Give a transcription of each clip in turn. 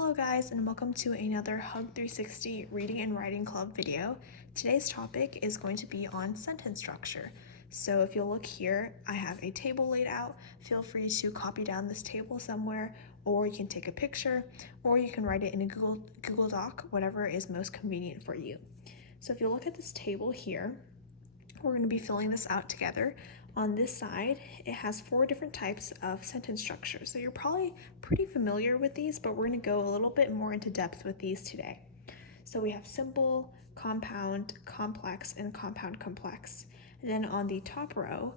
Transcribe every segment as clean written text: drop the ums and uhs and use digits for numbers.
Hello guys, and welcome to another Hug 360 Reading and Writing Club video. Today's topic is going to be on sentence structure. So if you'll look here, I have a table laid out. Feel free to copy down this table somewhere, or you can take a picture, or you can write it in a Google Doc, whatever is most convenient for you. So if you look at this table here, we're going to be filling this out together. On this side, it has 4 different types of sentence structure. So you're probably pretty familiar with these, but we're going to go a little bit more into depth with these today. So we have simple, compound, complex, and compound complex. And then on the top row,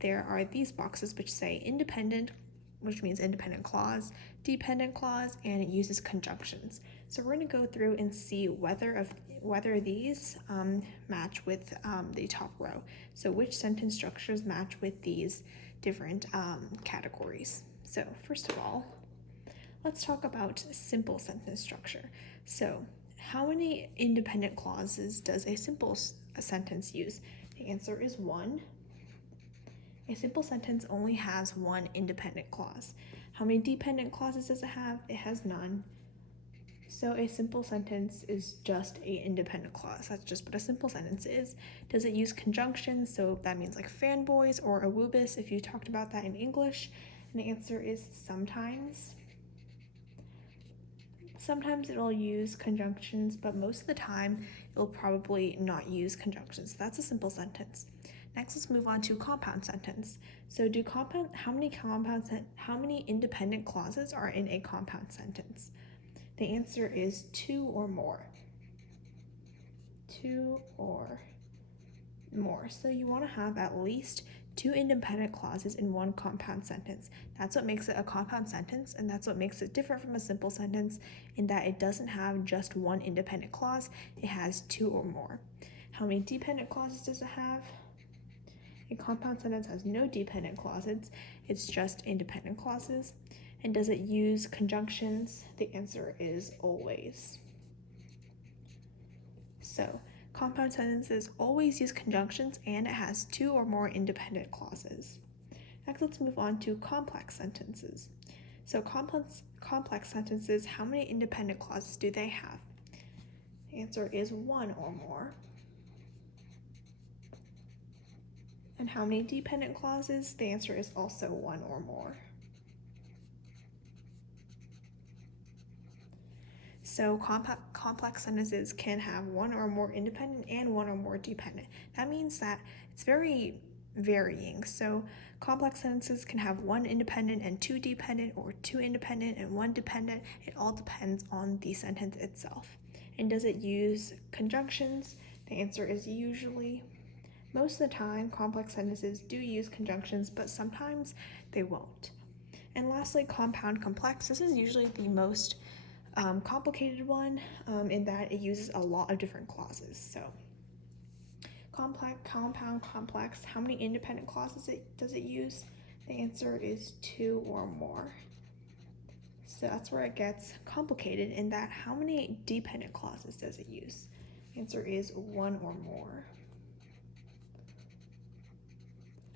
there are these boxes which say independent, which means independent clause, dependent clause, and it uses conjunctions. So we're going to go through and see whether these match with the top row. So which sentence structures match with these different categories. So first of all, let's talk about simple sentence structure. So how many independent clauses does a simple sentence use? The answer is 1. A simple sentence only has 1 independent clause. How many dependent clauses does it have? It has none. So a simple sentence is just an independent clause. That's just what a simple sentence is. Does it use conjunctions? So that means like fanboys or awubis if you talked about that in English. And the answer is sometimes. Sometimes it'll use conjunctions, but most of the time it'll probably not use conjunctions. That's a simple sentence. Next, let's move on to compound sentence. So how many independent clauses are in a compound sentence? The answer is 2 or more. 2 or more. So you want to have at least 2 independent clauses in one compound sentence. That's what makes it a compound sentence, and that's what makes it different from a simple sentence in that it doesn't have just 1 independent clause, it has 2 or more. How many dependent clauses does it have? A compound sentence has no dependent clauses, it's just independent clauses. And does it use conjunctions? The answer is always. So, compound sentences always use conjunctions and it has 2 or more independent clauses. Next, let's move on to complex sentences. So, complex sentences, how many independent clauses do they have? The answer is 1 or more. And how many dependent clauses? The answer is also 1 or more. So complex sentences can have 1 or more independent and 1 or more dependent. That means that it's very varying. So complex sentences can have 1 independent and 2 dependent, or 2 independent and 1 dependent. It all depends on the sentence itself. And does it use conjunctions? The answer is usually. Most of the time, complex sentences do use conjunctions, but sometimes they won't. And lastly, compound complex. This is usually the most complicated one in that it uses a lot of different clauses. So compound complex, how many independent clauses does it use? The answer is 2 or more. So that's where it gets complicated in that how many dependent clauses does it use? The answer is 1 or more.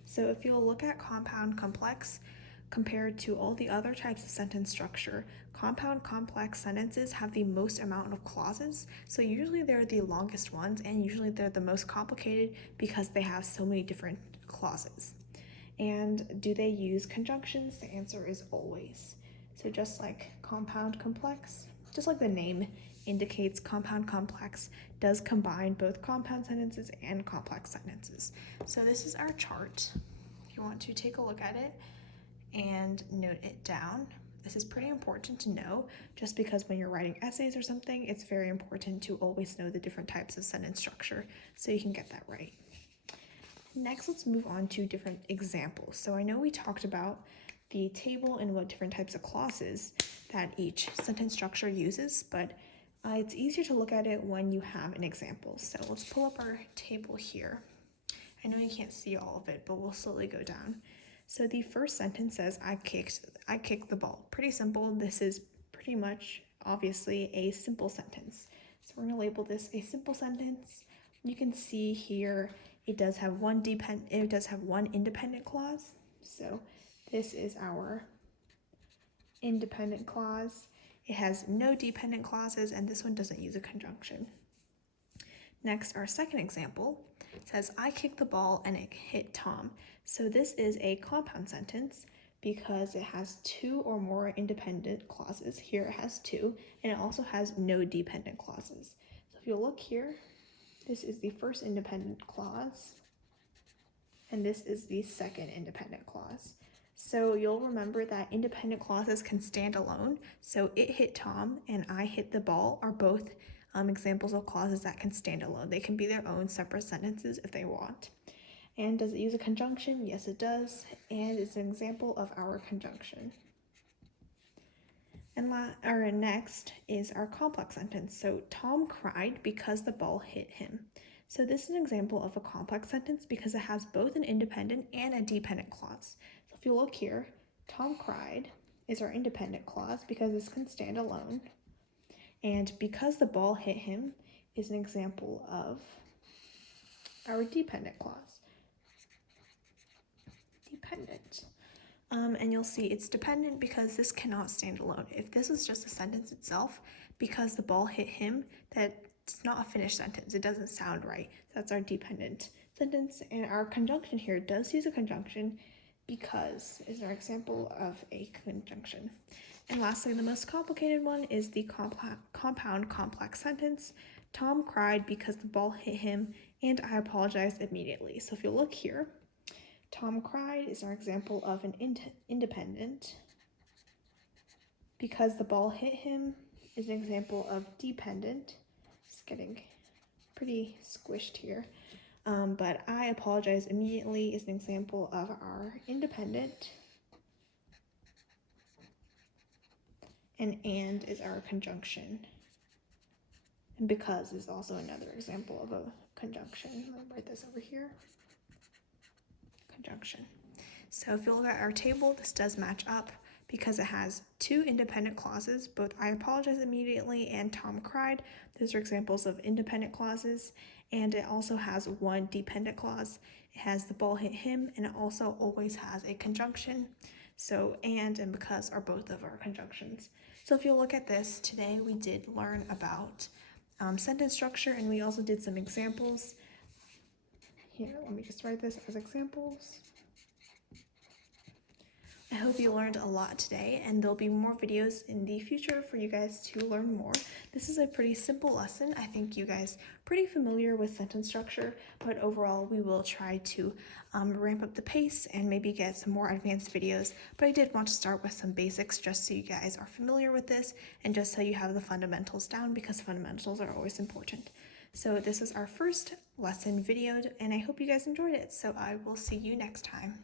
So if you'll look at compound complex compared to all the other types of sentence structure, compound complex sentences have the most amount of clauses. So usually they're the longest ones, and usually they're the most complicated because they have so many different clauses. And do they use conjunctions? The answer is always. So just like compound complex, just like the name indicates, compound complex does combine both compound sentences and complex sentences. So this is our chart. If you want to take a look at it and note it down. This is pretty important to know just because when you're writing essays or something, it's very important to always know the different types of sentence structure so you can get that right. Next, let's move on to different examples. So I know we talked about the table and what different types of clauses that each sentence structure uses, but it's easier to look at it when you have an example. So let's pull up our table here. I know you can't see all of it, but we'll slowly go down. So the first sentence says, I kicked the ball. Pretty simple. This is pretty much obviously a simple sentence. So we're gonna label this a simple sentence. You can see here it does have one independent clause. So this is our independent clause. It has no dependent clauses, and this one doesn't use a conjunction. Next, our second example says, I kicked the ball and it hit Tom. So this is a compound sentence because it has two or more independent clauses. Here it has two, and it also has no dependent clauses. So if you look here, this is the first independent clause, and this is the second independent clause. So you'll remember that independent clauses can stand alone. So it hit Tom and I hit the ball are both examples of clauses that can stand alone. They can be their own separate sentences if they want. And does it use a conjunction? Yes, it does. And it's an example of our conjunction. And our next is our complex sentence. So Tom cried because the ball hit him. So this is an example of a complex sentence because it has both an independent and a dependent clause. So if you look here, Tom cried is our independent clause because this can stand alone. And because the ball hit him is an example of our dependent clause. Dependent. And you'll see it's dependent because this cannot stand alone. If this was just a sentence itself, because the ball hit him, that's not a finished sentence. It doesn't sound right. That's our dependent sentence. And our conjunction here does use a conjunction because is our example of a conjunction. And lastly, the most complicated one is the compound complex sentence. Tom cried because the ball hit him and I apologized immediately. So if you look here, Tom cried is our example of an independent. Because the ball hit him is an example of dependent. It's getting pretty squished here. But I apologize immediately is an example of our independent. And is our conjunction. And because is also another example of a conjunction. Let me write this over here. Conjunction. So if you look at our table, this does match up because it has two independent clauses, both I apologize immediately and Tom cried. Those are examples of independent clauses. And it also has one dependent clause. It has the ball hit him, and it also always has a conjunction. So and because are both of our conjunctions. So if you look at this, today we did learn about sentence structure, and we also did some examples. Here, let me just write this as examples. I hope you learned a lot today, and there'll be more videos in the future for you guys to learn more. This is a pretty simple lesson. I think you guys are pretty familiar with sentence structure, but overall we will try to ramp up the pace and maybe get some more advanced videos. But I did want to start with some basics just so you guys are familiar with this and just so you have the fundamentals down, because fundamentals are always important. So this is our first lesson video, and I hope you guys enjoyed it. So I will see you next time.